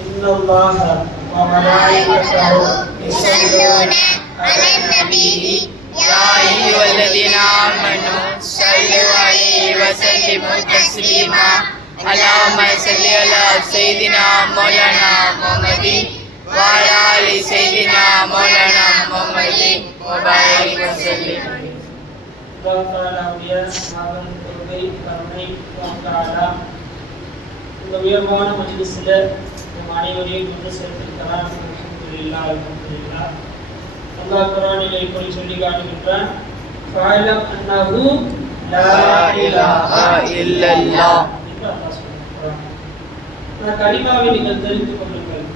إن الله وملائكته يصلون على النبي يا أيها الذين آمنوا صلوا عليه وسلموا تسليما اللهم صل على سيدنا مولانا محمد وعلى آل سيدنا مولانا محمد وبارك وسلم. அல்லாஹ் தஆலாவுடைய மகன் கொள்கை கருணை தஆலா இந்த உயர்வான மஜ்லிஸில் நம் அனைவரையும் கொண்டு சேர்த்திருக்கிறான். அல்ஹம்துலில்லாஹ் அல்ஹம்துலில்லாஹ். அல்லாஹ் குர்ஆனிலே இப்படி சொல்லி காட்டுகின்றான், ஃபஅலம் அன்னஹு லா இலாஹ இல்லல்லாஹ். இந்த கலிமாவை நீங்கள் தெரிந்து கொள்ளுங்கள்.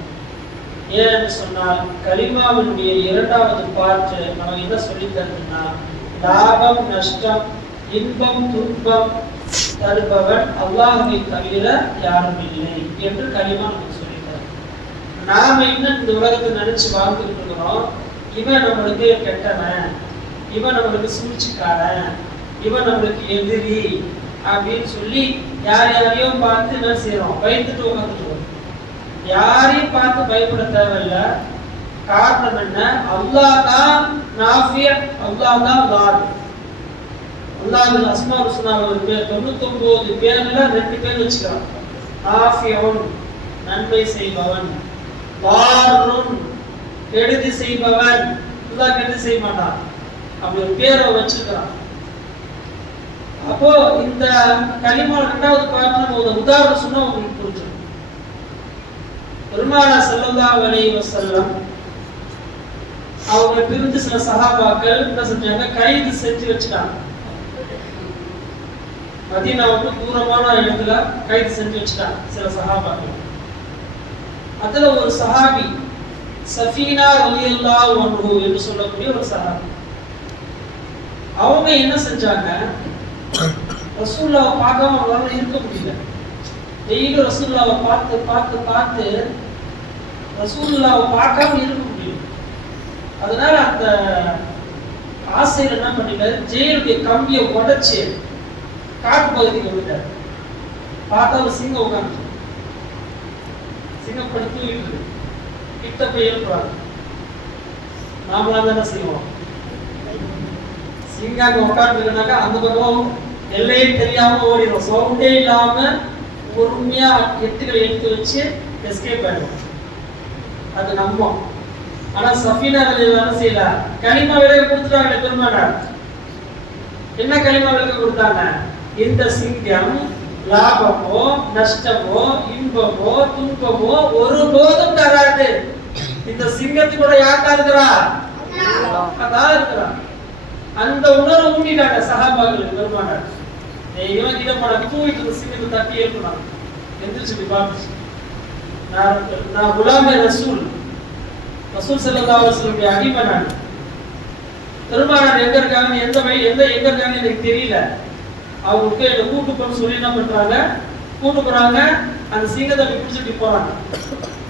ஏன்னு சொன்னால் கலிமாவினுடைய இரண்டாவது பாட்டு நம்ம என்ன சொல்லி தருதுன்னா, லாபம் நஷ்டம் இன்பம் துன்பம் தருபவன் அல்லாஹ்வை தவிர யாரும் இல்லை என்று கலிமா நமக்கு சொல்லிட்டார். நாம இன்னும் இந்த உலகத்தை நினைச்சு வாழ்ந்துட்டு இருக்கிறோம், இவன் நம்மளுக்கு கெட்டவன், இவன் நம்மளுக்கு சூழ்ச்சிக்காரன், இவன் நம்மளுக்கு எதிரி அப்படின்னு சொல்லி யார் யாரையும் பார்த்து என்ன செய்யறோம், பயந்துட்டு உட்காந்துட்டு. யாரையும் பார்த்து பயப்பட தேவையில்லை. காரணம் என்ன? அல்லாஹ் தான் நாஃபிய, அல்லாஹ் தான் லார். அல்லாஹ்வின் அஸ்மா ஹுஸ்னாவுடைய பேர் 99 பேர்ல 2 பேர் வச்சுக்கிறான். நாஃபியன் நன்மை செய்பவன், லாருன் கெடுதி செய்பவன். அல்லாஹ் கெடுதி செய்ய மாட்டான், அப்படி ஒரு பேரை வச்சுக்கிறான். அப்போ இந்த கலிமா இரண்டாவது பாட்டு நம்ம ஒரு உதாரணம் சொன்னா உங்களுக்கு புரிஞ்சிடும். பெருமானார் ஸல்லல்லாஹு அலைஹி வஸல்லம் அவங்க பிரிஞ்சு சில சஹாபாக்கள் என்ன செஞ்சாங்க, கைது செஞ்சு வச்சுட்டாங்க. மதீனாவுக்கு தூரமான இடத்துல கைது செஞ்சு வச்சுட்டாங்க சில சஹாபாக்கள். அதுல ஒரு சஹாபி சஃபீனா ரலியல்லாஹு அன்ஹு என்று சொல்லக்கூடிய ஒரு சஹாபி, அவங்க என்ன செஞ்சாங்க, ரசூலுல்லாஹ் பார்க்காம அவங்களால இருக்க முடியல. டெய்லி ரசூலுல்லாஹ் பார்த்து பார்த்து பார்த்து ரசூலுல்லாஹ் பார்க்காம இருக்க முடியல. அதனால அந்த ஆசையில் என்ன பண்ணிட்டாரு, ஜெயிலுடைய கம்பியை உடைச்சு காட்டு பகுதிக்கு வந்துட்டார். பார்த்தா ஒரு சிங்கம் உட்காந்து, சிங்கம் படுத்து தூங்கிட்டு கிட்ட போய் எழுப்புறாங்க. நாமளா தானே செய்வோம், சிங்கம் அங்க உட்காந்துருக்கனாக்கா அந்த பக்கம் எல்லையே தெரியாம ஓடிடும், சவுண்டே இல்லாம பொறுமையா எட்டுகளை எடுத்து வச்சு எஸ்கேப் ஆயிடும். அது நம்பும். ஆனா சஃபீனா வேலை செய்யல, கலிமா விலக கொடுத்துட்டாங்க. பெருமானார் என்ன கலிமா விலக கொடுத்தாங்க, இந்த சிங்கம் லாபமோ நஷ்டமோ இன்பமோ துன்பமோ ஒருபோதும் தராது. இந்த சிங்கத்துக்கு கூட யாருக்கா இருக்கிறா, அதான் இருக்கிறா. அந்த உணர்வு ஊட்டிட்டாங்க சஹாபாக்களுக்கு. பெருமானார் இவன் கிட்ட போன தூங்கிட்டு சிங்கத்தை தட்டி எழுப்பினான், எந்திரிச்சு பார்த்துச்சு. நான் குலாமே ரசூல், ரசூல் ஸல்லல்லாஹு அலைஹி வஸல்லம் அடிமை நான். பெருமானார் எங்க இருக்காங்க, எங்க இருக்காங்க எனக்கு தெரியல. அவங்களுக்கு என்ன கூட்டு போன்னு சொல்லி என்ன பண்றாங்க, கூட்டு போறாங்க. அந்த சிங்கத்தை பிடிச்சிட்டு போறாங்க.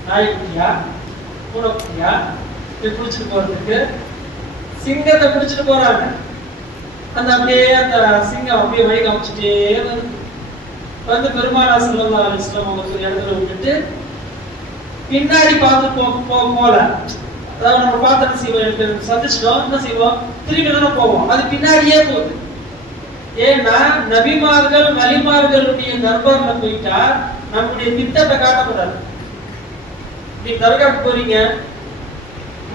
நாய்க்குட்டியா பூனைக்குட்டியா பிடிச்சிட்டு போறதுக்கு சிங்கத்தை பிடிச்சிட்டு போறாங்க. அந்த அப்படியே அந்த சிங்கம் அப்படியே வழி காமிச்சுட்டே வந்து பெருமானார் ஸல்லல்லாஹு அலைஹி வஸல்லம் அவங்க இடத்துல விட்டுட்டு பின்னாடி பார்த்து போல. அதாவது நம்ம பார்த்து செய்வோம், சந்திச்சிட்டோம், என்ன செய்வோம், திரும்பி தானே போவோம். அது பின்னாடியே போகுது. ஏன்னா நபிமார்கள் வலிமார்களுடைய தர்பார்ல போயிட்டா நம்முடைய திட்டத்தை காட்டக்கூடாது. நீ தர்காக்கு போறீங்க,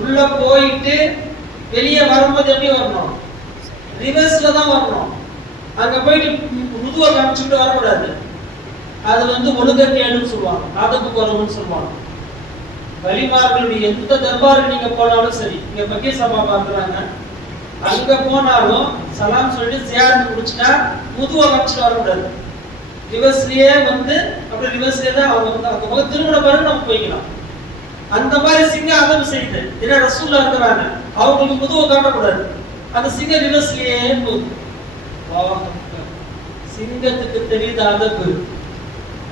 உள்ள போயிட்டு வெளியே வரும்போது எப்படி வரணும், ரிவர்ஸ்ல தான் வரணும். அங்க போயிட்டு முதுவை காமிச்சுட்டு வரக்கூடாது. அது ஒழுங்கக்கேடுன்னு சொல்லுவாங்க, ஆதப்பு குறவுன்னு சொல்லுவாங்க. வலிமார்களுடைய எந்த தர்பாருக்கு நீங்க போனாலும் சரி, இங்க பக்கீர் சபா பார்க்குறாங்க, அங்க போனாலும் சலாம் சொல்லிட்டு ஜியாரத் முடிச்சுட்டா முதுவை காமிச்சுட்டு வரக்கூடாது. ரிவர்ஸ்லயே அப்படி ரிவர்ஸ்லயே தான் அவங்க அந்த பக்கம் திருமண பாருங்க நம்ம போய்க்கலாம். அந்த மாதிரி சிங்கம் அதவு செய்யுது. ஏன்னா ரசூல்லா இருக்கிறாங்க, அவங்களுக்கு முதுவை காட்டக்கூடாது. அந்த சிங்கம் ரிவர்ஸ்லயே போகுது. சிங்கத்துக்கு தெரியுது அதப்பு,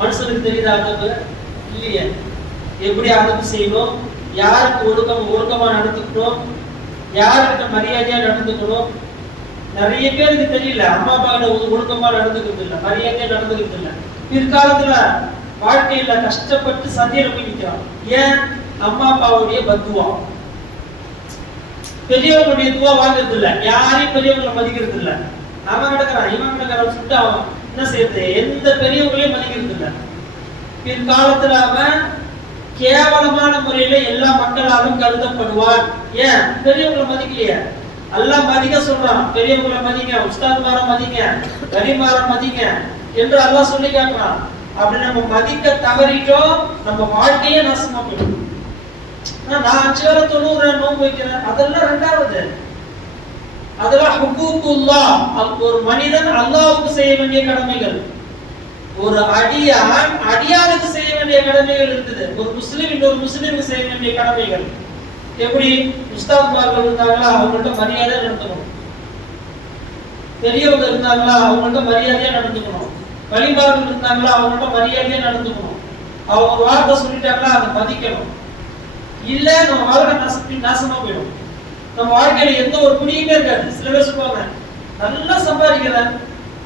மனுஷனுக்கு தெரியுது அதப்பு இல்லையே. எப்படி அதப்பு செய்யணும், யாருக்கு ஒழுக்கமா நடந்துக்கணும், யாருக்கிட்ட மரியாதையா நடந்துக்கணும். நிறைய பேருக்கு தெரியல, அம்மா அப்பா கிட்ட ஒழுக்கமா நடந்துக்கிறது இல்லை, மரியாதையா நடந்துக்கிறது இல்லை. பிற்காலத்துல வாழ்க்கையில கஷ்டப்பட்டு சந்தியில போய் நிற்கிறான். ஏன்? அம்மா அப்பாவுடைய பத்துவா, பெரியவங்களுடைய துவா வாங்குறது இல்ல, யாரையும் பெரியவங்களை மதிக்கிறது இல்ல. அவன் கிடக்கிறான் இவன் கிடக்கிறான் சொல்லிட்டு அவன் என்ன செய்யறது? எந்த பெரியவங்களையும் மதிக்கிறது இல்ல. பிற்காலத்துல அவன் கேவலமான முறையில எல்லா மக்களாலும் கருதப்படுவான். ஏன்? பெரியவங்களை மதிக்கலையே. அல்லாஹ் மதிக்க சொல்றான், பெரியவங்களை மதிங்க, உஸ்தாத்மார மதிங்க, கரிமார மதிங்க என்று அல்லாஹ் சொல்லி காட்டுறான். அப்படி நம்ம மதிக்க தவறிட்டோம், நம்ம வாழ்க்கையே நாசமா போயிடும். நான் 5 வேளை தொழுகிறேன், நோன்பு வைக்கிறேன், அதெல்லாம் ரெண்டாவது. அதெல்லாம் ஹுக்கூக்குல்லாஹ், ஒரு மனிதன் அல்லாஹ்வுக்கு செய்ய வேண்டிய கடமைகள். ஒரு அடியானுக்கு செய்ய வேண்டிய கடமைகள் இருக்குது. ஒரு முஸ்லிம் இன்னொரு முஸ்லிமுக்கு செய்ய வேண்டிய கடமைகள். எப்படி? உஸ்தாத்மார்கள் இருந்தாங்களா அவங்கள்ட்ட மரியாதையா நடந்துக்கணும், பெரியவங்க இருந்தாங்களா அவங்கள்ட்ட மரியாதையா நடந்துக்கணும், வழிபாடுகள் இருந்தாங்களா அவங்கள்ட்ட மரியாதையா நடந்துக்கணும், அவங்க ஒரு வார்த்தை சொல்லிட்டாங்களா அதை மதிக்கணும். இல்ல நம்ம வாழ்க்கை நாசமா போயிடும். நம்ம வாழ்க்கையில எந்த ஒரு குடியுமே இருக்காது. சில பேர் சொல்லுவாங்க, நல்லா சம்பாதிக்கிறேன்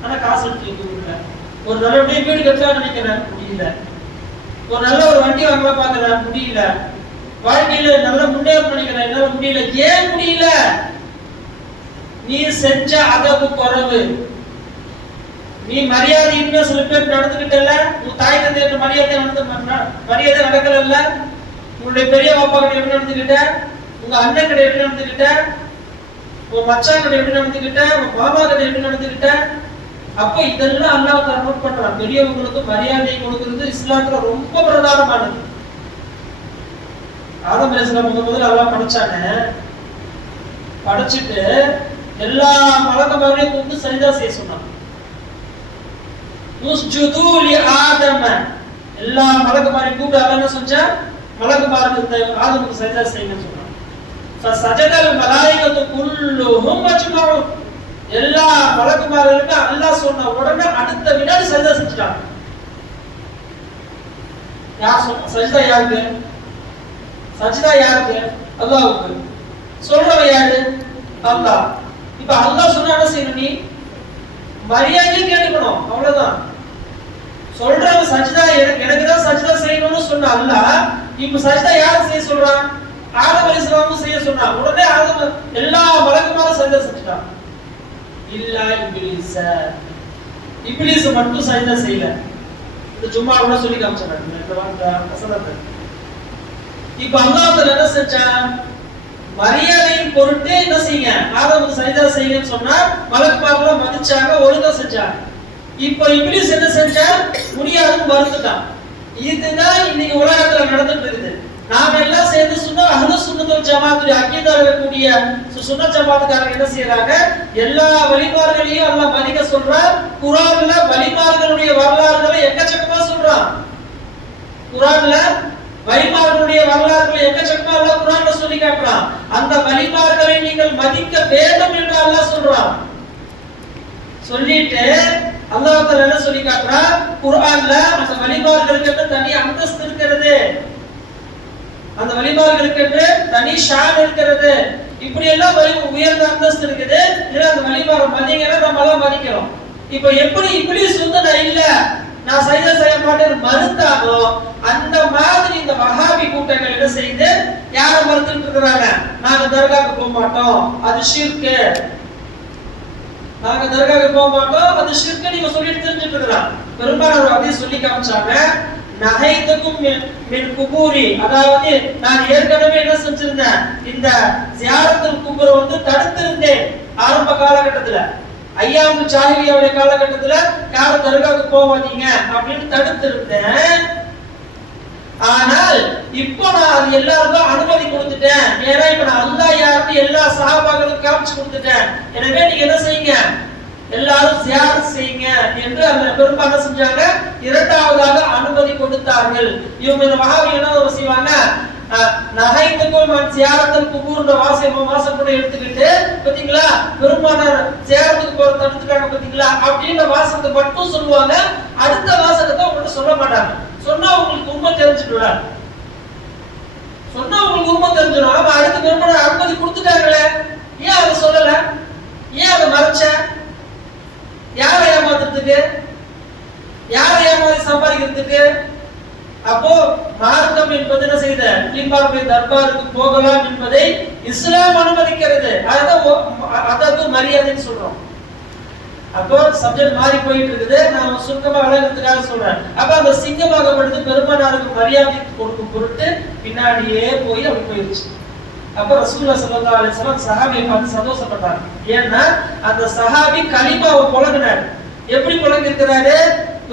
ஆனா காசு எடுத்து வைக்க, ஒரு நல்லபடியா வீடு கட்டலாம் நினைக்கிறேன், முடியல. ஒரு நல்ல ஒரு வண்டி வாங்கலாம் பாக்குறேன், முடியல. வாழ்க்கையில நல்ல முன்னேற நினைக்கிறேன், என்னால முடியல. ஏன் முடியல? நீ செஞ்ச அதவு குறைவு. நீ மரியாதையின்மை சில பேர் நடந்துகிட்டல, உன் தாய் தந்தையர் மரியாதை நடக்கல, உன்னுடைய பெரிய பாப்பா கிட்ட எப்படி நடந்துகிட்ட, உங்க அண்ணன் கிட்ட எப்படி நடந்துகிட்ட, உன் மச்சான் கிட்ட எப்படி நடந்துகிட்ட, உன் மாமா கிட்ட எப்படி நடந்துகிட்ட. அப்ப இதெல்லாம் அல்லாஹ் நோட் பண்றான். பெரியவங்களுக்கு மரியாதை கொடுக்கிறது இஸ்லாத்துல ரொம்ப பிரதானமானது. ஆதம் அலைஹிஸ்ஸலாம் முதல்ல அல்லாஹ் படைச்சானே, படைச்சிட்டு எல்லா மலக்குமாரையும் கூப்பிட்டு சஜ்தா செய்ய சொன்னான். உஸ்ஜுது லி ஆதம, எல்லா மலக்குமாரையும் கூப்பிட்டு அல்லாஹ் என்ன செஞ்சா, மலக்குமாருக்கு ஆதமுக்கு சஜ்தா செய்யணும்னு சொன்னான். ஃபஸஜதல் மலாயிகத்து குல்லுஹும் அஜ்மஊன், எல்லா மலக்குமார்களுக்கும் அல்லாஹ் சொன்ன உடனே அடுத்த வினாடி சஜ்தா செஞ்சுட்டாங்க. யார் சொன்ன சஜ்தா? யாருக்கு சஜ்தா? யாருக்கு? அல்லாஹ்வுக்கு. சொல்றவன் யாரு? அல்லாஹ். இப்ப அல்லாஹ் சொன்னா என்ன செய்யணும்? நீ மரியாதை கேட்கணும், அவ்வளவுதான். சொல்றவன் சஜ்தா எனக்கு தான் சஜ்தா செய்யணும்னு சொன்ன அல்லாஹ் இப்ப சஜ்தா யாருக்கு செய்ய சொல்றான்? ஆதம் அலைஹிஸ்ஸலாமுக்கு செய்ய சொன்னான். உடனே ஆதம் எல்லா மலக்குமாரும் சஜ்தா செஞ்சுட்டான். இல்ல இப்லீஸ், இப்லீஸ் மட்டும் சஜ்தா செய்யல. இந்த ஜும்மாவுல சொல்லி காமிச்சாங்க இந்த வசனத்தை. இப்ப அல்லாஹ் என்ன செஞ்சான்? மரியாதையின் பொருட்டு என்ன செய்யுங்க, ஆதமுக்கு சஜ்தா செய்யுங்கன்னு சொன்னா மலக்குமார்கள் மதிச்சாங்க, ஒழுங்கா செஞ்சாங்க. இப்ப இப்லீஸ் என்ன செஞ்சா? முடியாதுன்னு மறுத்துட்டான். இதுதான் இன்னைக்கு உலகத்துல நடந்துட்டு இருக்குது. நாம எல்லாம் சேர்ந்து சொன்னா அஹ்லுஸ் சுன்னத் வல் ஜமாஅத்துடைய அகீதா இருக்கக்கூடிய சுன்னத் ஜமாஅத்துக்காரங்க என்ன செய்யறாங்க? எல்லா வழிபாடுகளையும் அல்லாஹ் மதிக்க சொல்றான். குர்ஆன்ல வழிபாடுகளுடைய வரலாறுகளை எக்கச்சக்கமா சொல்றான். குர்ஆன்ல வழிபாடுகளுடைய வரலாறுகளை எக்கச்சக்கமா அல்லாஹ் குர்ஆன்ல சொல்லி காட்டுறான். அந்த வழிபாடுகளை நீங்கள் மதிக்க வேண்டும் என்று அல்லாஹ் சொல்றான். சொல்லிட்டு அல்லாஹ் தஆலா என்ன சொல்லி காட்டுறான்? குர்ஆன்ல அந்த வழிபாடுகளுக்கு தனி அந்தஸ்து இருக்கிறது, அந்த வழிபாடுகளுக்கு தனி ஷான் இருக்கிறது. இப்படி எல்லாம் உயர்ந்த அந்தஸ்து இருக்குது. இல்ல அந்த வழிபாடு மதிங்கன்னா நம்ம எல்லாம் மதிக்கிறோம். இப்ப எப்படி இப்லீஸ் நான் இல்ல நான் சஜ்தா செய்ய மாட்டேன்னு மறுத்தானோ அந்த மாதிரி இந்த வஹாபி கூட்டங்கள் என்ன செய்து யாரை மறுத்துட்டு இருக்கிறாங்க? நாங்க தர்காவுக்கு போக மாட்டோம், அது ஷிர்க். நாங்க தர்காவுக்கு போக மாட்டோம், அது ஷிர்க் நீங்க சொல்லிட்டு தெரிஞ்சுட்டு இருக்கிறாங்க. பெரும்பாலும் அதே சொல்லி காமிச்சாங்க. நஹைத்துக்கும் மின் குபூரி, அதாவது நான் ஏற்கனவே என்ன செஞ்சிருந்தேன், இந்த ஜியாரத்துல் குபூரை தடுத்திருந்தேன். ஆரம்ப காலகட்டத்துல ஐயாவுக்கு ஜாஹிலியாவுடைய காலகட்டத்துல யாரும் தர்காவுக்கு போவாதீங்க அப்படின்னு தடுத்திருந்தேன். ஆனால் இப்போ நான் அது எல்லாருக்கும் அனுமதி கொடுத்துட்டேன். ஏன்னா இப்ப நான் அல்லாஹ் யாருன்னு எல்லா சஹாபாக்களுக்கும் காமிச்சு கொடுத்துட்டேன். எனவே நீங்க என்ன செய்யுங்க, எல்லாரும் ஜியாரத் செய்யுங்க என்று அந்த பெரும்பாலும் செஞ்சாங்க. இரண்டாவதாக அனுமதி கொடுத்தார்கள். இவங்க இந்த வஹாபி என்ன செய்வாங்க, நஹைத்துக்கும் ஜியாரத்துல் குபூர்ன்ற வாசம் கூட எடுத்துக்கிட்டு பாத்தீங்களா, பெரும்பாலான ஜியாரத்துக்கு போற தடுத்துட்டாங்க பாத்தீங்களா அப்படின்ற வாசத்தை மட்டும் சொல்லுவாங்க. அடுத்த வாசகத்தை உங்கள்கிட்ட சொல்ல மாட்டாங்க. சொன்னா உங்களுக்கு உண்மை தெரிஞ்சுடுவாங்க. சொன்னா உங்களுக்கு உண்மை தெரிஞ்சிடும். அப்ப அடுத்த பெரும்பாலும் அனுமதி கொடுத்துட்டாங்களே, ஏன் அதை சொல்லல? ஏன் அதை மறைச்ச? யாரை ஏமாத்துறதுக்கு? யாரை ஏமாத்தி சம்பாதிக்கிறதுக்கு? அப்போ மார்க்கம் என்பது என்ன செய்த இமாமுடைய தர்பாருக்கு போகலாம் என்பதை இஸ்லாம் அனுமதிக்கிறது. அதாவது மரியாதைன்னு சொல்றோம். அப்போ சப்ஜெக்ட் மாறி போயிட்டு இருக்குது. நான் சுருக்கமா விளங்குறதுக்காக சொல்றேன். அப்ப அந்த சிங்கமாகப்படுது பெருமானாருக்கு மரியாதை கொடுக்கும் பொருட்டு பின்னாடியே போய் அப்படி போயிடுச்சு. அப்ப ரசூலுல்லாஹி ஸல்லல்லாஹு அலைஹி வஸல்லம் சஹாபியை பார்த்து சந்தோஷப்பட்டாங்க. ஏன்னா அந்த சஹாபி கலிமாவை புலங்கினார். எப்படி புலங்கிருக்கிறாரு?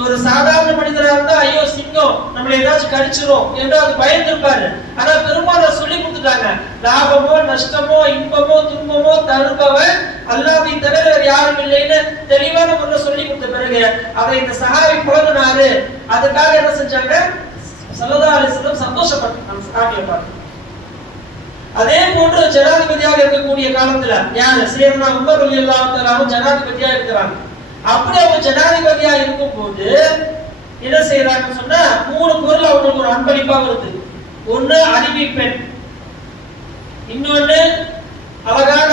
ஒரு சாதாரண மனிதரா இருந்தா ஐயோ சிங்கம் நம்மள ஏதாச்சும் கடிச்சிரும் என்று அது பயந்துருப்பாரு. ஆனா பெருமானார் சொல்லி கொடுத்துட்டாங்க, லாபமோ நஷ்டமோ இன்பமோ துன்பமோ தருபவன் அல்லாஹ்வை தவிர வேறு யாரும் இல்லைன்னு தெளிவான முறையில் சொல்லி கொடுத்த பிறகு அதை இந்த சஹாபி புலங்கினாரு. அதுக்காக என்ன செஞ்சாங்க? ஸல்லல்லாஹு அலைஹி வஸல்லம் சந்தோஷப்பட்டாங்க சஹாபியை பார்த்து. அதே போன்று ஜனாதிபதியாக இருக்கக்கூடிய காலத்துல யாரு? சையதுனா உமர் ரலியல்லாஹு தஆலா ஜனாதிபதியா இருக்கிறாங்க. அப்படி அவங்க ஜனாதிபதியா இருக்கும் போது என்ன செய்யறாங்கன்னு சொன்னா 3 பொருள் அவங்களுக்கு ஒரு அன்பளிப்பா வருது. ஒண்ணு அடிமை பெண், இன்னொன்னு அழகான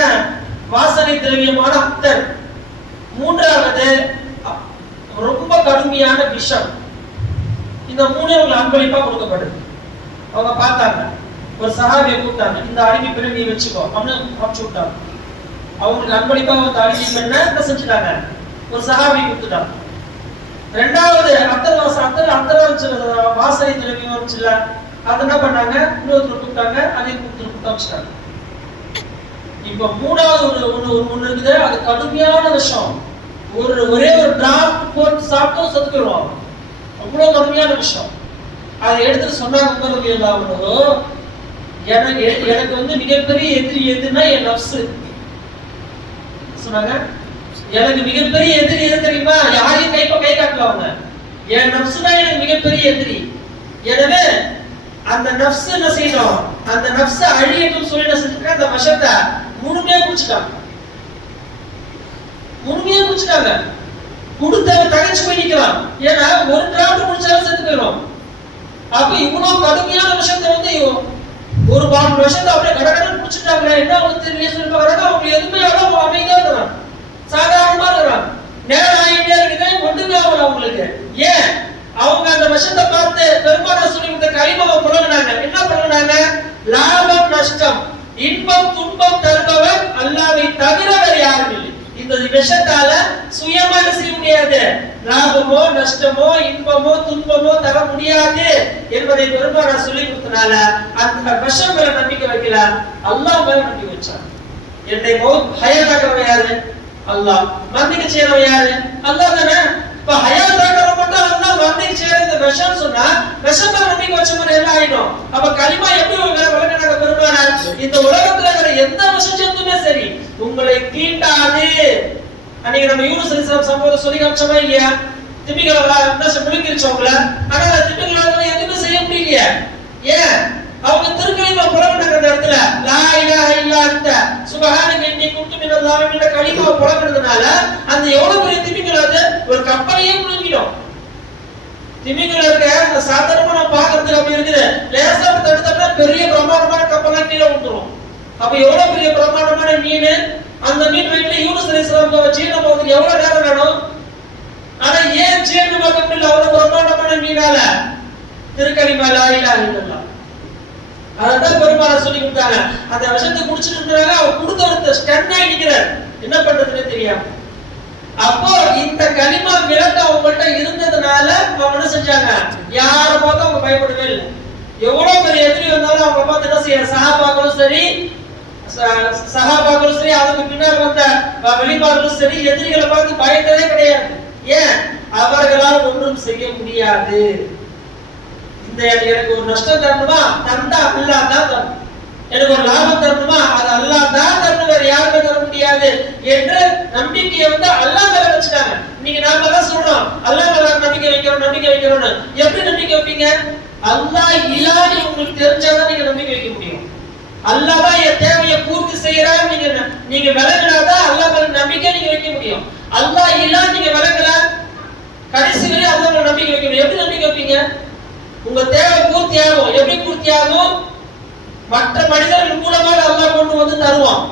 வாசனை திரவியமான அத்தர், மூன்றாவது ரொம்ப கடுமையான விஷம். இந்த 3 அவங்களுக்கு அன்பளிப்பா கொடுக்கப்படுது. அவங்க பார்த்தாங்க, ஒரு சஹாபியை கூப்பிட்டாங்க, இந்த அடிமை பெண்ணை நீ வச்சுக்கோ அப்படின்னு அனுப்பிச்சு விட்டாங்க. அவங்களுக்கு அன்பளிப்பா அந்த அடிமை பெண்ணை என்ன செஞ்சுட்டாங்க? ஒரு சஹாபி கொடுத்துட்டாங்க. ரெண்டாவது அத்தர் வாசனை திரவியம் வந்துச்சுல, அது என்ன பண்ணாங்க? இன்னொருத்தர் கூப்பிட்டாங்க, அதையும் கொடுத்து வச்சுட்டாங்க. இப்ப மூணாவது ஒண்ணு இருக்குது, அது கடுமையான விஷம். ஒரே ஒரு டிராப் போட்டு சாப்பிட்டோம் செத்து போயிடுவாங்க, அவ்வளவு கடுமையான விஷம். அதை எடுத்து சொன்னாங்க, எனக்கு வந்து மிகப்பெரிய எதிரி எதுன்னா என் நஃப்ஸ் சொன்னாங்க. எனக்கு மிகப்பெரிய எதிரி எது தெரியுமா? யாரையும் கை காட்டலாம், என் நஃப்ஸ் தான் எனக்கு மிகப்பெரிய எதிரி. எனவே அந்த நஃப்ஸ் என்ன செய்யணும்? அந்த நஃப்ஸ் அழியட்டும் சொல்லி என்ன செஞ்சுட்டாங்க? அந்த விஷத்தை முழுமையா குடிச்சிட்டாங்க. கொடுத்த தகச்சு போய் நிக்கலாம். ஏன்னா ஒரு டிராப்ட் குடிச்சாலும் செத்து போயிடும். அப்ப இவ்வளவு கடுமையான விஷயத்தை வந்து ஒரு பாட்டில் விஷயத்தை அப்படியே கடற்கரை குடிச்சிட்டாங்க. என்ன அவங்க தெரியல சொல்லி பாக்குறாங்க. அவங்க எதுவுமே அமைதியா இருக்கிறாங்க, சாதாரணமா இருக்கிறாங்க. நேரம் ஆகிட்டே இருக்குது, ஒன்றுமே ஆகல அவங்களுக்கு. ஏன்? அவங்க அந்த விஷயத்தை பார்த்து பெருமானார் சொல்லி கொடுத்த கலிமாவை புலங்கினாங்க. என்ன புலங்கினாங்க? லாபம் நஷ்டம் இன்பம் துன்பம் தருபவன் அல்லாஹ்வை தவிர வேறு யாரும் இல்லை. இந்த விஷயத்தால சுயமா செய்ய முடியாது. லாபமோ நஷ்டமோ இன்பமோ துன்பமோ தர முடியாது என்பதை பெருமானார் சொல்லி கொடுத்தனால அந்த விஷம் மேல நம்பிக்கை வைக்கல, அல்லாஹ் மேல நம்பிக்கை வச்சார். என்னை ஹயாத்தாக்குறவன் யாரு? அல்லாஹ். மன்னிக்க செய்யறவன் யாரு? அல்லாஹ் தானே. இப்ப ஹயாத்தாக்குறவன் மட்டும் அல்லாஹ் மன்னிக்க செய்யற இந்த விஷம் சொன்னா விஷம் மேல நம்பிக்கை வச்ச மாதிரி எல்லாம் ஆயிடும். அப்ப கலிமா எப்படி வழங்கினாங்க பெருமானார்? இந்த உலகத்துல இருக்கிற எந்த விஷம் சேர்ந்துமே சரி உங்களை தீண்டாது. அன்னைக்கு நம்ம யூனுஸ் அலைஹிஸ்ஸலாம் சம்பவத்தை சொல்லி காமிச்சோமா இல்லையா? திமிங்கல என்ன முழுங்கிருச்சவங்கள, ஆனா திமிங்கலால எதுவுமே செய்ய முடியலையே. ஏன்? அவங்க திருக்கலிமா புலம்புறாங்க. அந்த இடத்துல லா இலாஹ இல்லா அன்த சுப்ஹானக இன்னி குன்து மினல் ஸாலிமீன் கலிமா புலம்புறதுனால அந்த எவ்வளவு பெரிய திமிங்கல அது ஒரு கப்பலையே முழுங்கிடும். திமிங்கல இருக்க அந்த சாதாரணமா நம்ம பார்க்கிறதுக்கு அப்படி இருக்குது, லேசா தடுத்தா பெரிய பிரம்மாண்டமான கப்பலா கீழே விட்டுரும். அப்ப எவ்வளவு பெரிய பிரம்மாண்டமான மீன், அந்த மீன் வீட்டுல யூனுஸ் அலைஹிஸ்ஸலாம் ஜீரணம் போகிறதுக்கு எவ்வளவு நேரம் வேணும்? ஆனா ஏன் ஜீரணம் பார்க்க முடியல அவ்வளவு பிரம்மாண்டமான மீனால? திருக்கலிமா லா இலாஹ இல்லல்லாஹ். அதான் பெருமானார் சொல்லி கொடுத்தாங்க. அந்த விஷத்தை குடிச்சிட்டு இருந்தாங்க. அவர் கொடுத்தவர்கிட்ட ஸ்டன் ஆகி நிக்கிறார், என்ன பண்றதுன்னு தெரியாம. அப்போ இந்த கலிமா விளக்கு அவங்கள்ட்ட இருந்ததுனால அவங்க என்ன செஞ்சாங்க? யாரை பார்த்து அவங்க பயப்படவே இல்லை. எவ்வளவு பெரிய எதிரி வந்தாலும் அவங்க பார்த்து என்ன செய்ய? சஹாபாக்களும் சரி அதுக்கு பின்னால் வந்த வெளிப்பாடுகளும் சரி எதிரிகளை பார்த்து பயந்ததே கிடையாது. ஏன்? அவர்களால் ஒன்றும் செய்ய முடியாது. எனக்கு ஒரு நஷ்டம் தரணுமா? தந்தா அல்லாஹ் தான் தரணும். எனக்கு ஒரு லாபம் தரணுமா? அது அல்லாஹ் தான் தரணும், வேற யாருமே தர முடியாது என்ற நம்பிக்கையை வந்து அல்லாஹ் மேல வச்சுட்டாங்க. நீங்க நாம தான் சொல்றோம் அல்லாஹ் மேல நம்பிக்கை வைக்கிறோம்னு. எப்படி நம்பிக்கை வைப்பீங்க? அல்லாஹ் இல்லான்னு உங்களுக்கு தெரிஞ்சாதான் நீங்க நம்பிக்கை வைக்க முடியும். அல்லாஹ் தான் என் தேவையை பூர்த்தி செய்யறாரு நீங்க விலகினாதான் அல்லாஹ் மேல நம்பிக்கை நீங்க வைக்க முடியும். அல்லாஹ் இல்லான்னு நீங்க விலகல, கடைசி வரை அல்லாஹ் மேல நம்பிக்கை வைக்க முடியும். எப்படி நம்பிக்கை வைப்பீங்க? உங்க தேவை பூர்த்தி ஆகும். எப்படி பூர்த்தி ஆகும்? மற்ற மனிதர்கள் மூலமாக அல்லாஹ் கொண்டு வந்து தருவான்.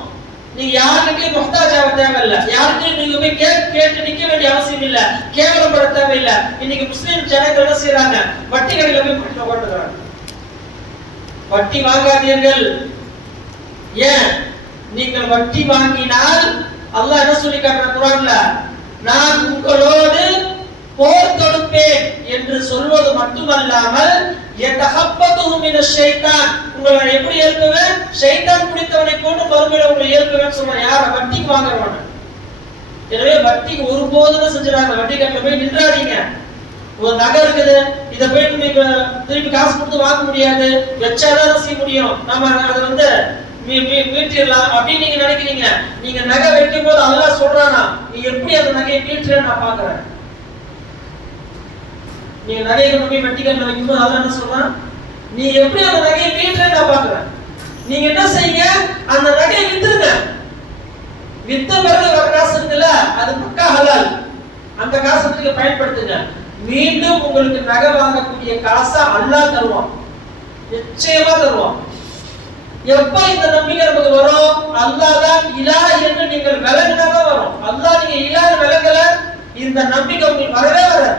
நீங்க யாருக்கிட்டையும் முஹ்தாஜாக தேவையில்லை, யாருக்கிட்டையும் நீங்க போய் கேட்டு நிக்க வேண்டிய அவசியம் இல்ல, கேவலப்பட தேவையில்லை. இன்னைக்கு முஸ்லிம் ஜனங்கள் என்ன செய்யறாங்க? வட்டி கடையில போய் பட்டின உட்காந்துக்கிறாங்க. வட்டி வாங்காதீர்கள். ஏன்? நீங்கள் வட்டி வாங்கினால் அல்லாஹ் என்ன சொல்லி காட்டுற குர்ஆன்ல, நான் உங்களோடு போர் தொடுப்பேன் என்று சொல்வது மட்டுமல்லாமல் யதஹப்பதுஹு மினஷ் ஷைத்தான், உங்களை எப்படி ஏற்குவேன்? ஷைத்தான் பிடித்தவனை போன்று மறுமையில உங்களை ஏற்குவேன்னு சொல்ற. யார? வட்டிக்கு வாங்குறவன. எனவே வட்டிக்கு ஒருபோதும் செஞ்சிடாங்க. வட்டி கட்ட போய் நின்றாதீங்க. ஒரு நகை இருக்குது, இதை போய் நீங்க திருப்பி காசு கொடுத்து வாங்க முடியாது, வச்சாதான் செய்ய முடியும், நம்ம அதை மீட்டிடலாம் அப்படின்னு நீங்க நினைக்கிறீங்க. நீங்க நகை வைக்கும் போது அல்லாஹ் சொல்றானா, நீ எப்படி அந்த நகையை மீட்டுறேன்னு நான் பாக்குறேன். நீங்க நகையை கொண்டு போய் வட்டிக்கல்ல வைக்கும்போது அல்லாஹ் என்ன சொல்றான், நீ எப்படி அந்த நகையை மீட்டுறேன்னு நான் பாக்குறேன். நீங்க என்ன செய்யுங்க? அந்த நகையை வித்துருங்க. வித்த பிறகு வர காசு இருக்குல்ல, அது பக்கா ஹலால். அந்த காசை நீங்க பயன்படுத்துங்க. மீண்டும் உங்களுக்கு நகை வாங்கக்கூடிய காசை அல்லாஹ் தருவான், நிச்சயமா தருவான். எப்ப இந்த நம்பிக்கை நமக்கு வரும்? அல்லாஹ் தான் இலாஹ் என்று நீங்கள் விளங்கினாதான் வரும். அல்லாஹ் நீங்க இலாஹ் விளங்கல, இந்த நம்பிக்கை உங்களுக்கு வரவே வராது.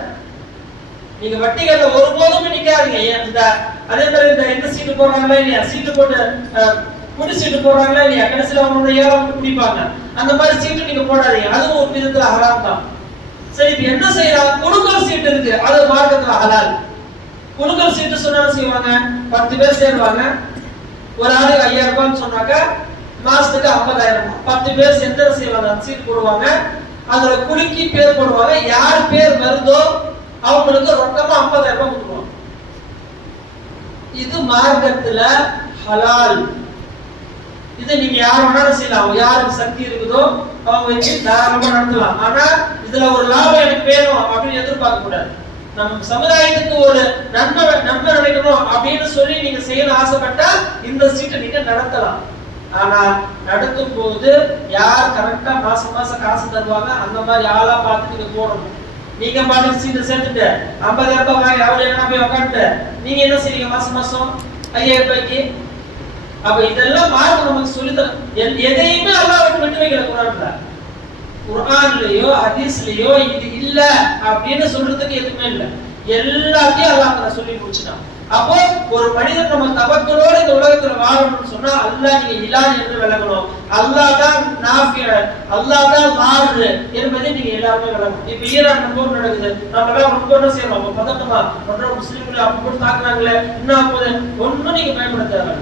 நீங்க வட்டிகள்ல ஒருபோதும் நிக்காதீங்க. இந்த அதே மாதிரி இந்த எந்த சீட்டு போடுறாங்களா இல்லையா, சீட்டு போட்டு குடி சீட்டு போடுறாங்களா இல்லையா, கடைசியில அவங்க ஏழாவது குடிப்பாங்க, அந்த மாதிரி சீட்டு நீங்க போடாதீங்க. அதுவும் ஒரு விதத்துல ஹராம் தான். சரி, இப்ப என்ன செய்யலாம்? குலுக்கல் சீட்டு இருக்கு, அது மார்க்கத்துல ஹலால். குலுக்கல் சீட்டு சொன்னா செய்வாங்க, 10 பேர் சேருவாங்க, ஒரு ஆளுக்கு 5000 ரூபாய்னு சொன்னாக்க மாசத்துக்கு 50000. 10 பேர் சேர்ந்து செய்வாங்க, சீட் போடுவாங்க, அதுல குலுக்கி பேர் போடுவாங்க. யார் பேர் வருதோ அவங்களுக்கு ரொக்கமா 50000 ரூபாய் கொடுப்பாங்க. இது மார்க்கத்துல ஹலால். இது நீங்க யார் வேணாலும் செய்யலாம், யாருக்கு சக்தி இருக்குதோ அவங்க வச்சு தாராளமா நடத்தலாம். ஆனா இதுல ஒரு லாபம் எனக்கு வேணும் அப்படின்னு எதிர்பார்க்க கூடாது. நம்ம சமுதாயத்துக்கு ஒரு நன்மை நினைக்கணும் அப்படின்னு சொல்லி நீங்க செய்யணும் ஆசைப்பட்டா இந்த சீட்டை நீங்க நடத்தலாம். ஆனா நடத்தும் போது யார் கரெக்டா மாசம் காசு தருவாங்க அந்த மாதிரி ஆளா பார்த்து நீங்க போடணும். நீங்க பாட்டு சீட்டை சேர்த்துட்டு 50000 ரூபாய் வாங்கி அவளை என்ன போய் உட்காந்துட்டு நீங்க என்ன செய்வீங்க? மாசம் 5000 ரூபாய்க்கு. அப்ப இதெல்லாம் மார்க்கம் நமக்கு சொல்லித்தர. எதையுமே அல்லாஹ் விட்டு வைக்கல குர்ஆன்ல. குர்ஆன்லயோ ஹதீஸ்லயோ இது இல்ல அப்படின்னு சொல்றதுக்கு எதுவுமே இல்ல. எல்லாத்தையும் அல்லாஹ் சொல்லி முடிச்சிட்டான். அப்போ ஒரு மனிதன் நம்ம தவக்கலோட இந்த உலகத்துல வாழணும்னு சொன்னா அல்லாஹ் நீங்க இலாஹ் என்று விளங்கணும். அல்லாஹ் தான் நாஃபி, அல்லாஹ் தான் மாறு என்பதை நீங்க எல்லாருமே விளங்கணும். இப்ப ஈரான் போர் நடக்குது, நம்ம எல்லாம் ரொம்ப என்ன செய்யணும்? அப்ப பதட்டமா ஒன்றரை முஸ்லிம்களை அப்ப போட்டு தாக்குறாங்களே, என்ன போது ஒன்னும் நீங்க பயன்படுத்த.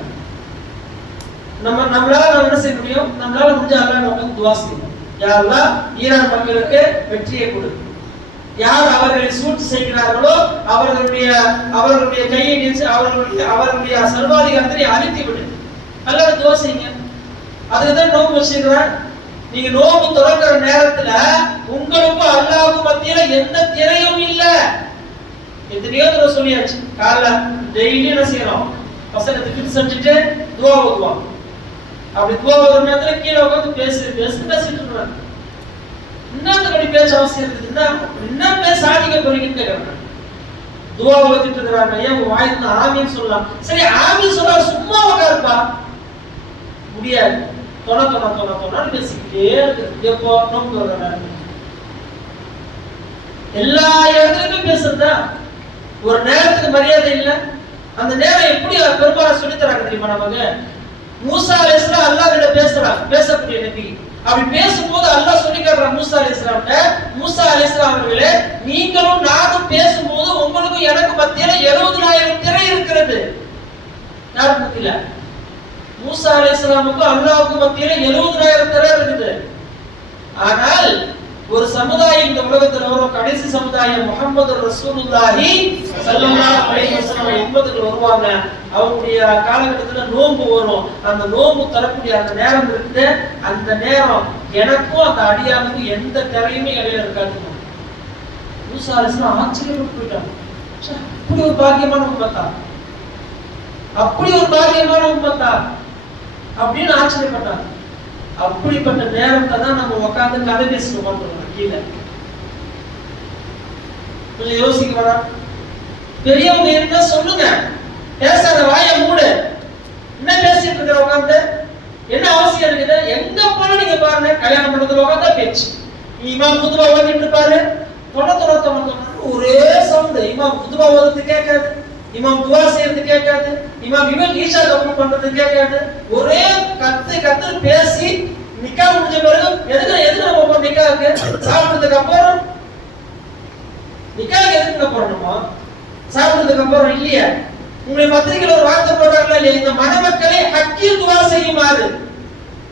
நம்மளால என்ன செய்ய முடியும்? நம்மளால முடிஞ்ச அல்லாஹ் நமக்கு துஆ செய்யணும். யா அல்லாஹ் ஈரான் மக்களுக்கு வெற்றியை கொடு. யார் அவர்களை சூழ்ச்சி செய்கிறார்களோ அவர்களுடைய கையை அவர்களுடைய சர்வாதிகாரத்தை அழித்து விடு. அல்லாஹ் துஆ செய்யுங்க. அதுக்குதான் நோன்பு வச்சிருக்கிறேன். நீங்க நோன்பு தொடங்குற நேரத்துல உங்களுக்கும் அல்லாஹ்வுக்கும் மத்தியில எந்த திரையும் இல்ல. எத்தனையோ தடவை சொல்லியாச்சு. காலைல டெய்லி என்ன செய்யறோம்? பசங்க திட்டு செஞ்சுட்டு துஆ ஓதுவோம். அப்படி துஆ ஓதுற நேரத்துல கீழே உட்கார்ந்து பேசிட்டு இருக்காங்க. இன்னொரு பேச அவசியம் இருக்குதுன்னா என்ன பேச சாதிக்க போறீங்கன்னு கேட்கறாங்க. துஆ ஓதிட்டு இருக்காங்க, ஏன் வாயில ஆமீன் சொல்லலாம். சரி ஆமீன் சொல்ல சும்மா உட்காருப்பா, முடியாது. தொண பேசிக்கிட்டே இருக்கு. எப்போ நோம்பு வர்ற எல்லா இடத்துலயும் பேசுறதா? ஒரு நேரத்துக்கு மரியாதை இல்ல. அந்த நேரம் எப்படி பெரும்பாலும் சொல்லி தராங்க தெரியுமா? நமக்கு மூசா அலைஹிஸ்ஸலாம் அல்லாஹ் கிட்ட பேசக்கூடிய நபி. அப்படி பேசும்போது அல்லாஹ் சொல்லி காட்டுறான் மூசா அலைஹிஸ்ஸலாம்ட்ட, மூசா அலைஹிஸ்ஸலாம் அவர்களே, நீங்களும் நானும் பேசும்போது உங்களுக்கும் எனக்கு மத்தியில 70000 திரை இருக்கிறது. யார் மத்தியில? மூசா அலைஹிஸ்ஸலாமுக்கும் அல்லாஹ்வுக்கும் மத்தியில 70000 திரை இருக்குது. ஆனால் ஒரு சமுதாயம் இந்த உலகத்துல வரும், கடைசி சமுதாயம் முஹம்மது ரசூலுல்லாஹி ஸல்லல்லாஹு அலைஹி வஸல்லம் 80க்கு வருவாங்க. அவங்களுடைய காலகட்டத்துல நோன்பு வரும். அந்த நோன்பு தரக்கூடிய அந்த நேரம் இருக்குது. அந்த நேரம் எனக்கும் அந்த அடியானுக்கும் எந்த திரையுமே இடையில இருக்காது. மூசா அலைஹிஸ்ஸலாம் ஆச்சரியப்பட்டு போயிட்டாங்க. அப்படி ஒரு பாக்கியமான உம்மத்தா, அப்படி ஒரு பாக்கியமான உம்மத்தா அப்படின்னு ஆச்சரியப்பட்டாங்க. அப்படிப்பட்ட நேரத்தை தான் நம்ம உட்கார்ந்து கதை பேசிட்டு உட்காந்துருக்கோம் கீழே. கொஞ்சம் யோசிக்க வேணாம். பெரியவங்க இருந்தா சொல்லுங்க, பேசாத வாயை மூடு. என்ன பேசிட்டு இருக்கிற உட்காந்து? என்ன அவசியம் இருக்குது? எங்க போன பேச்சு. இமாம் குதுபா ஓதிட்டு இருப்பாரு, தொண்ண ஒரே சவுண்ட். இமாம் குதுபா ஓதுறது கேட்காது, இமாம் துவா செய்யறது கேட்காது, இமாம் இவன் ஈஷா கபூல் பண்றது கேட்காது. ஒரே கத்து பேசி நிக்கா முடிஞ்ச பிறகு எதுக்கு நம்ம நிக்காவுக்கு சாப்பிடுறதுக்கு அப்புறம் நிக்காவுக்கு எதுக்கு போடணுமா? சாப்பிடுறதுக்கு அப்புறம் இல்லையா? உங்களை பத்திரிகையில் ஒரு வார்த்தை போடுறாங்களா இல்லையா? இந்த மணமக்களை ஹக்கில் துவா செய்யுமாறு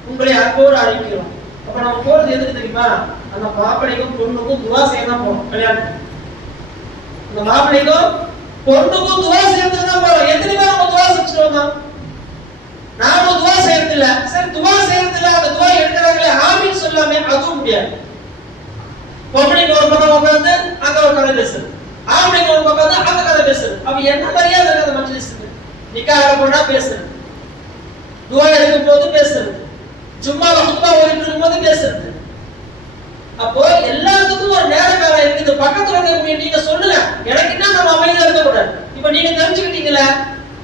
உங்களை அன்போடு அழைக்கிறோம். அப்ப நம்ம போறது எதுக்கு தெரியுமா? அந்த மாப்பிள்ளைக்கும் பொண்ணுக்கும் துவா செய்ய தான் போறோம். கல்யாணம் அந்த மாப்பிள்ளைக்கும் பொண்ணுக்கும் துவா செய்யறதுக்கு தான் போறோம். எத்தனை பேர் நம்ம துவா செஞ்சுட்டு வந்தோம்? நாம துவா செய்யறது இல்ல. சரி, துவா செய்யறது இல்ல, அந்த துவா எடுக்கிறாங்களே ஆமீன் சொல்லாமே, அதுவும் முடியாது. பொம்பளைக்கு ஒரு பக்கம் உட்காந்து அங்க ஒரு கதை பேசுறது, ஆம்பளைக்கு ஒரு பக்கம் வந்து அங்க கதை பேசுறது. அப்ப என்ன மரியாதை அந்த மஜ்லிஸ்க்கு? நிக்காஹ் பண்ணா பேசுறது, துவா எடுக்கும் போது பேசுறது, ஜும்மால ஹுத்பா ஓதிட்டு இருக்கும்போது பேசுறது. அப்போ எல்லாத்துக்கும் ஒரு நேர காலம் இருக்குது. பக்கத்துல இருக்க நீங்க சொல்லுங்க, எனக்கு என்ன நம்ம அமைதியா இருக்க கூடாது. இப்ப நீங்க தெரிஞ்சுக்கிட்டீங்களா?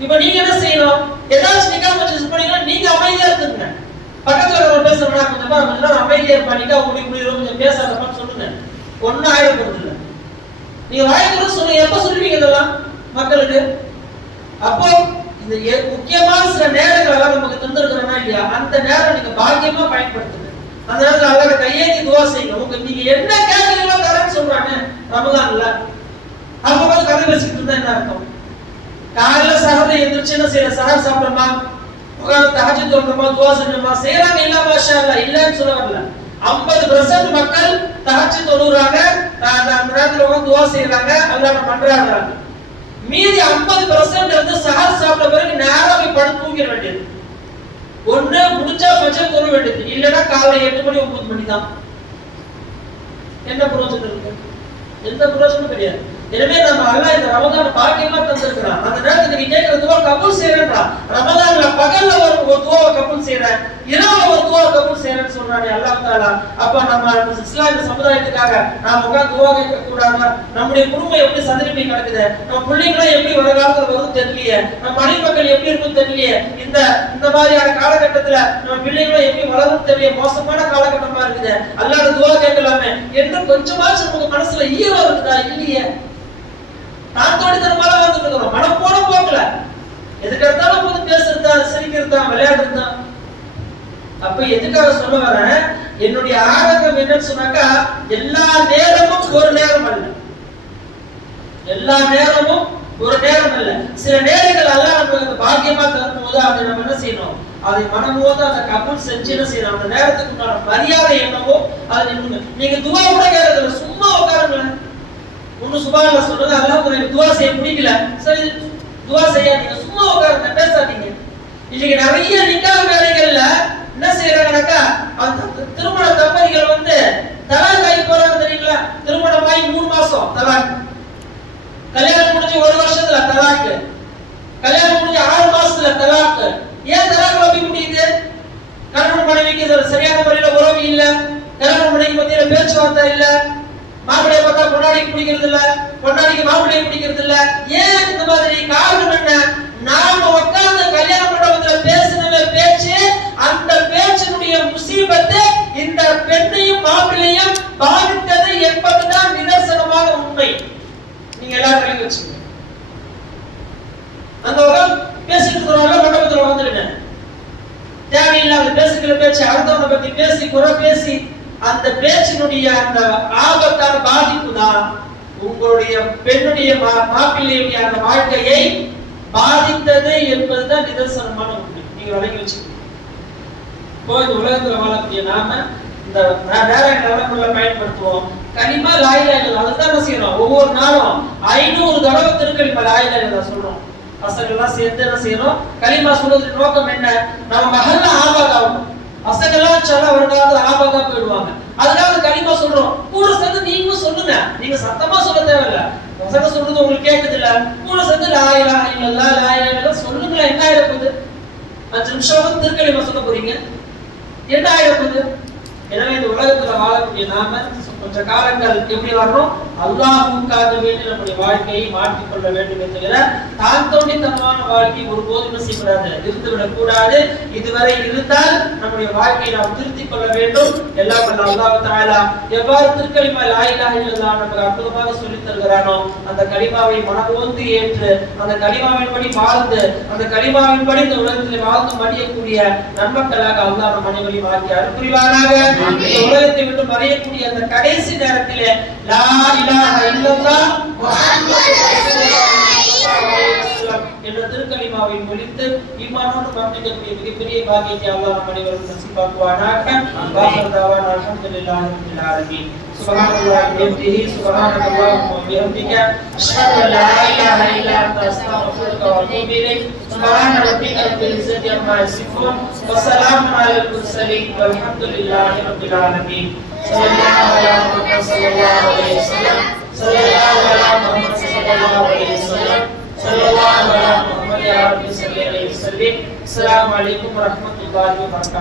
இப்ப நீங்க என்ன செய்யணும்? ஏதாச்சும் நிக்காஹ் மஜ்லிஸ் பண்ணீங்கன்னா நீங்க அமைதியா இருந்துங்க. பக்கத்துல ஒரு பேசுறா கொஞ்சம் அமைதியா இருப்பா, நிக்காஹ் முடியும் கொஞ்சம் பேசாதப்பான்னு சொல்லுங்க. ஒன்னும் ஆயிட போறது இல்லை. நீங்க வாய்ப்பு சொல்லுங்க. எப்ப சொல்லுவீங்க இதெல்லாம் மக்களுக்கு? அப்போ இந்த முக்கியமான சில நேரங்கள் எல்லாம் நமக்கு தந்திருக்கிறோம்னா இல்லையா, அந்த நேரம் நீங்க பாக்கியமா பயன்படுத்துங்க. அந்த நேரத்துல அல்லாஹ்வை கையேந்தி துவா செய்யுங்க. உங்க நீங்க என்ன கேட்கறீங்களோ தரேன்னு சொல்றானே ரமலான்ல. அப்ப வந்து கதை பேசிட்டு இருந்தா என்ன அர்த்தம்? காலையில சஹர் எந்திரிச்சு என்ன செய்யற? சஹர் சாப்பிடமா, உட்கார்ந்து தஹஜ்ஜுத் தொழுமா, துவா செஞ்சோமா செய்யறாங்க. இல்ல மாஷா அல்லாஹ், இல்லன்னு சொல்ல வரல. 50% மக்கள் தஹஜ்ஜுத் தொழுறாங்க, அந்த நேரத்துல உட்கார்ந்து துவா செய்யறாங்க, அல்லாஹ் பண்றாங்க. மீதி 50% வந்து சஹர் சாப்பிட்ட பிறகு நேரா போய் படுத்து தூங்கிட வேண்டியது. ஒண்ணு முடிஞ்சா ஃபஜ்ர் தொழ வேண்டியது, இல்லனா காலை 8 மணி 9 மணி தான். என்ன பிரயோஜனம் இருக்கு? எந்த பிரயோஜனமும் கிடையாது. எனவே நம்ம அல்லாஹ் இந்த ரமலான் பாக்கியமா தந்திருக்கிறான். அந்த நேரத்துல நீங்க கேட்கிற துவா கபூல் செய்யறா. ரமலான்ல பகல்ல ஒரு துவாவை கபூல் செய்யற, இரவுல ஒரு துவாவை கபூல் செய்யறன்னு சொல்றானே அல்லாஹ் தஆலா. அப்ப நம்ம இஸ்லாமிய சமுதாயத்துக்காக நாம உட்கார்ந்து துவா கேட்க கூடாதா? நம்முடைய குடும்பம் எப்படி சந்திரிப்பை கிடக்குது, நம்ம பிள்ளைங்களும் எப்படி வருங்காலத்துல வரும் தெரியலையே, நம்ம மனைவி மக்கள் எப்படி இருக்கும் தெரியலையே, இந்த மாதிரியான காலகட்டத்துல நம்ம பிள்ளைங்களும் எப்படி வளரும் தெரியல, மோசமான காலகட்டமா இருக்குது. அல்லாஹ்ட துவா கேட்கலாமே என்று கொஞ்சமாச்சும் உங்க மனசுல ஈரம் இருக்குதா? இல்லையே. நான் தோடித்தனமால வந்துட்டு இருக்கிறோம், மனம் போன போக்கல. எதுக்கு எடுத்தாலும் போது பேசுறதா, சிரிக்கிறதா, விளையாடுறதா. அப்ப எதுக்காக சொல்ல வரேன்? என்னுடைய ஆரம்பம் என்னன்னு சொன்னாக்கா, எல்லா நேரமும் ஒரு நேரம் அல்ல. எல்லா நேரமும் ஒரு நேரம் அல்ல. சில நேரங்கள் எல்லாம் நமக்கு பாக்கியமா தரும் போது அதை நம்ம என்ன செய்யணும்? அதை மனமோது அதை கபூல் செஞ்சு என்ன செய்யணும்? அந்த நேரத்துக்கு உண்டான மரியாதை என்னவோ அதை நின்னுங்க. நீங்க துவா கூட கேட்கறதுல சும்மா உட்காருங்களேன். ஒண்ணு சுபான்ல சொல்றது, அல்லாஹ் உங்களுக்கு துவா செய்ய பிடிக்கல, சரி துவா செய்யாதீங்க, சும்மா உட்காருங்க, பேசாதீங்க. இன்னைக்கு நிறைய நிக்காஹ் வேலைகள்ல என்ன செய்யறாங்கன்னாக்கா, அந்த திருமண தம்பதிகள் வந்து தலாக் ஆகி போறாங்க தெரியுங்களா? திருமணமாகி 3 மாசம் தலாக், கல்யாணம் முடிஞ்சு 1 வருஷத்துல தலாக், கல்யாணம் முடிஞ்சு 6 மாசத்துல தலாக். ஏன் தலாக் அப்படி முடியுது? கணவன் மனைவிக்கு சரியான முறையில உறவு இல்ல, கணவன் மனைவி மத்தியில பேச்சுவார்த்தை இல்ல, மாப்பிள்ளைய பார்த்தா பொன்னாடிக்கு பிடிக்கிறது இல்ல, பொன்னாடிக்கு மாப்பிள்ளைய பிடிக்கிறது இல்ல. ஏன் இந்த மாதிரி? காரணம் என்ன? நாம உட்கார்ந்து கல்யாண மண்டபத்துல பேசின பேச்சு, அந்த பேச்சினுடைய முசீபத்து இந்த பெண்ணையும் மாப்பிள்ளையும் பாதித்தது என்பதுதான் நிதர்சனமான உண்மை. நீங்க எல்லாரும் கை வச்சுங்க. அந்த பேசிட்டு இருக்கிறவங்க மண்டபத்துல வந்துடுங்க. தேவையில்லாத பேசுகிற பேச்சு, அடுத்தவனை பத்தி பேசி குறை பேசி, அந்த பேச்சினுடைய அந்த ஆபத்தான பாதிப்பு தான் உங்களுடைய பெண்ணுடைய மாப்பிள்ளையுடைய அந்த வாழ்க்கையை பாதித்தது என்பதுதான் நிதர்சனமான உண்மை. நீங்க வழங்கி வச்சுக்கணும். இப்போ இந்த உலகத்துல வாழக்கூடிய நாம இந்த நேரங்களை பயன்படுத்துவோம். கலிமா லா இலாஹா இல்லல்லாஹ், அதுதான் என்ன செய்யணும்? ஒவ்வொரு நாளும் 500 தடவை திருக்கலிமா லா இலாஹா இல்லல்லாஹ் சொல்றோம். பசங்க எல்லாம் சேர்ந்து என்ன செய்யணும்? கலிமா சொல்றதுக்கு நோக்கம் என்ன? நம்ம மகல்ல ஆபாதாகும். பசங்கெல்லாம் சொல்ல வருங்காலத்துல ஆபாதா போயிடுவாங்க. அதனால கலிமா சொல்றோம். கூட சேர்ந்து நீங்களும் சொல்லுங்க. நீங்க சத்தமா சொல்ல தேவையில்ல, பசங்க சொல்றது உங்களுக்கு கேட்குது இல்ல, கூட சேர்ந்து லா இலாஹா இல்லல்லாஹ் லா இலாஹா இல்லல்லாஹ் சொல்லுங்களா. என்ன ஆயிட போகுது? 5 நிமிஷம் திருக்கலிமா சொல்ல போறீங்க, என்ன ஆயிட போகுது? எனவே இந்த உலகத்துல வாழக்கூடிய நாம கொஞ்ச காலங்கள் எப்படி வரணும்? அல்லாஹ்வுக்காக வேண்டி நம்முடைய வாழ்க்கையை மாற்றிக்கொள்ள வேண்டும் என்கிற தாழ்த்தோண்டித்தனமான வாழ்க்கை ஒருபோதும் செய்யக்கூடாது, இருந்துவிடக் கூடாது. இதுவரை இருந்தால் நம்முடைய வாழ்க்கையை நாம் திருத்திக் கொள்ள வேண்டும். எல்லாம் வல்ல அல்லாஹ் தஆலா எவ்வாறு திருக்கலிமா லா இலாஹ இல்லல்லாஹ் நமக்கு அற்புதமாக சொல்லித் தருகிறானோ அந்த கலிமாவை மனமோந்து ஏற்று அந்த கலிமாவின்படி வாழ்ந்து அந்த கலிமாவின்படி இந்த உலகத்தில் வாழ்ந்து மடியக்கூடிய நன்மக்களாக அல்லாஹ் நம் அனைவரையும் ஆக்கி அருள் புரிவானாக. இந்த உலகத்தை விட்டு மறையக்கூடிய அந்த கடைசி நேரத்திலே லா இலாஹ இல்லல்லாஹ் முஹம்மது ரசூலுல்லாஹ் என்ற திருக்கலிமாவை மொழித்து ஈமானோடு மரணிக்கக்கூடிய மிகப்பெரிய பாக்கியத்தை அல்லாஹ் நம் அனைவருக்கும் நசீபாக்குவானாக. வாஹிர் தஅவானா அல்ஹம்துலில்லாஹி ரப்பில் ஆலமீன். சுப்ஹானல்லாஹி வ பிஹம்திஹி சுப்ஹானல்லாஹி வ பிஹம்திக அஷ்ஹது அன் லா இலாஹா இல்லா அன்த அஸ்தக்ஃபிருக வ அத்தூபு இலைக். சுப்ஹான ரப்பிக ரப்பில் இஸ்ஸத்தி அம்மா யசிஃபூன் வ ஸலாமுன் அலல் முர்ஸலீன் வல்ஹம்துலில்லாஹி ரப்பில் ஆலமீன். ஸல்லல்லாஹு அலா முஹம்மத் ஸல்லல்லாஹு அலைஹி வஸல்லம். ஸல்லல்லாஹு அலா முஹம்மத் ஸல்லல்லாஹு அலைஹி வஸல்லம். ஸல்லல்லாஹு அலா முஹம்மத் யா ரப்பி ஸல்லி அலைஹி வஸல்லம். அஸ்ஸலாமு அலைக்கும் வ ரஹ்மத்துல்லாஹி வ பரகாத்துஹு.